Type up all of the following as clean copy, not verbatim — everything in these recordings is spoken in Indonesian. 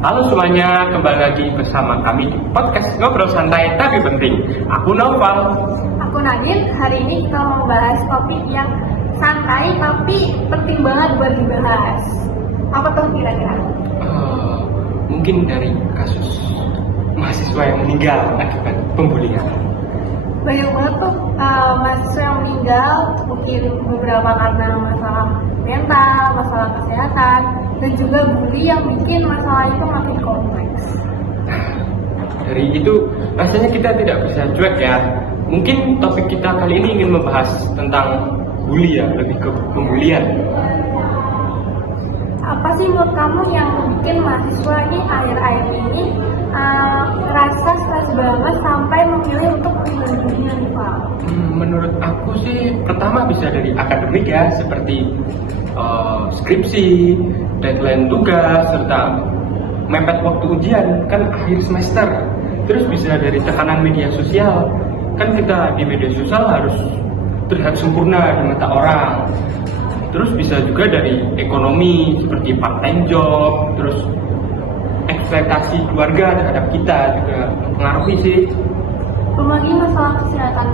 Halo semuanya, kembali lagi bersama kami di podcast Ngobrol Santai Tapi Penting. Aku Naufal. Aku Nadine. Hari ini kita mau bahas topik yang santai tapi penting banget buat dibahas. Apa tuh kira-kira? Mungkin dari kasus mahasiswa yang meninggal akibat pembulian. Banyak banget tuh mahasiswa yang meninggal, mungkin beberapa karena masalah mental, masalah kesehatan, dan juga bully yang bikin masalah itu makin kompleks. Dari itu rasanya kita tidak bisa cuek ya. Mungkin topik kita kali ini ingin membahas tentang bully ya, lebih ke pembulian. Apa sih menurut kamu yang bikin mahasiswa ini akhir-akhir ini ngerasa stres banget sampai memilih untuk meninggal dunia nih Pak? Menurut aku sih pertama bisa dari akademik ya, seperti skripsi, deadline tugas, serta mepet waktu ujian kan akhir semester. Terus bisa dari tekanan media sosial, kan kita di media sosial harus terlihat sempurna di mata orang. Terus bisa juga dari ekonomi seperti part time job, terus ekspektasi keluarga terhadap kita juga mempengaruhi sih. Belum lagi masalah kesehatan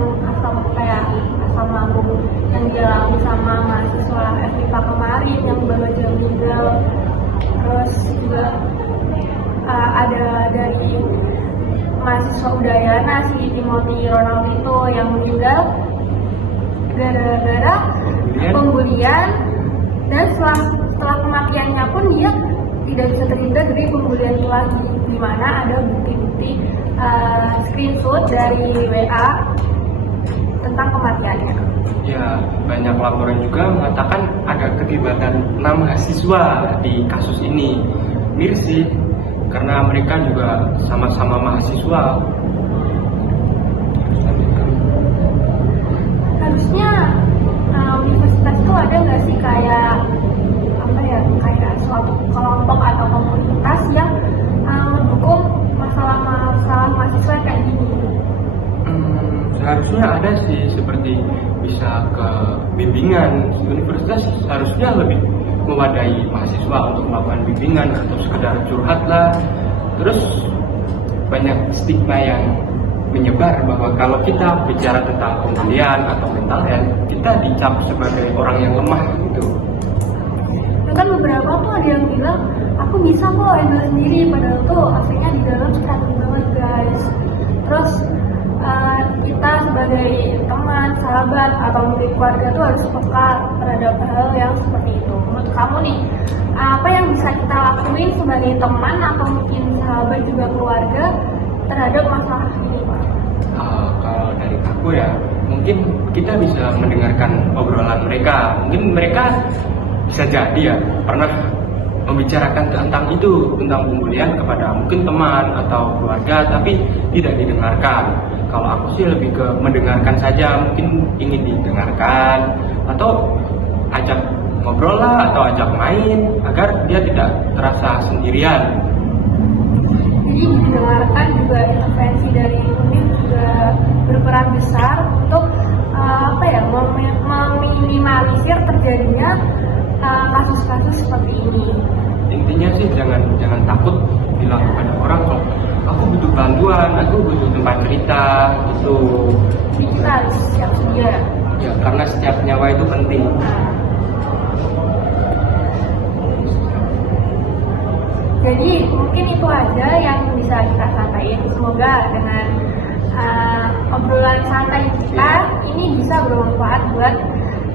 asam lambung yang dialami sama mahasiswa FIPA kemarin yang baru aja meninggal. Terus juga ada dari mahasiswa Udayana si Timothy Ronald itu yang meninggal gara-gara pembulian, dan setelah kematiannya pun dia tidak bisa terhindar dari pembulian itu lagi, di mana ada bukti-bukti screenshot dari WA tentang kematiannya. Ya, banyak laporan juga mengatakan ada keterlibatan 6 mahasiswa di kasus ini. Miris sih, karena mereka juga sama-sama mahasiswa. Harusnya universitas itu ada nggak sih kayak suatu kelompok atau komunitas yang mendukung masalah mahasiswa kayak gini? Seharusnya ada sih, seperti bisa ke bimbingan. Universitas harusnya lebih mewadahi mahasiswa untuk melakukan bimbingan atau sekedar curhat lah. Terus banyak stigma yang menyebar bahwa kalau kita bicara tentang pembulian atau mental health, kita dicap sebagai orang yang lemah gitu. Kan beberapa tuh ada yang bilang aku bisa kok handle sendiri, padahal tuh aslinya di dalam sakit banget guys. Terus kita sebagai teman, sahabat, atau mungkin keluarga tuh harus peka terhadap hal yang seperti itu. Menurut kamu nih, apa yang bisa kita lakuin sebagai teman atau mungkin sahabat juga keluarga terhadap masalah ini Pak? Kalau dari aku ya, mungkin kita bisa mendengarkan obrolan mereka. Mungkin mereka bisa jadi ya pernah membicarakan tentang itu, tentang pembulian kepada mungkin teman atau keluarga, tapi tidak didengarkan. Kalau aku sih lebih ke mendengarkan saja, mungkin ingin didengarkan atau ajak ngobrol lah atau ajak main agar dia tidak terasa sendirian. Jadi didengarkan juga, intervensi dari UNIF juga berperan besar untuk meminimalisir terjadinya kasus-kasus seperti ini. Intinya sih jangan takut bilang kepada orang kalau aku butuh bantuan, aku butuh tempat cerita gitu. Kita harus siap sedia. Ya, karena setiap nyawa itu penting. Jadi mungkin itu aja yang bisa kita sampaikan. Semoga dengan obrolan santai kita ini bisa bermanfaat buat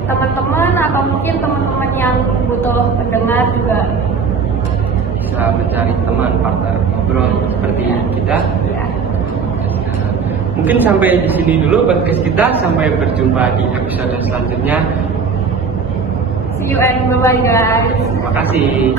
teman-teman atau mungkin teman-teman yang butuh pendengar juga Bisa mencari teman, partner ngobrol seperti kita. ya. Mungkin sampai di sini dulu podcast kita, sampai berjumpa di episode selanjutnya. See you and bye-bye guys. Terima kasih.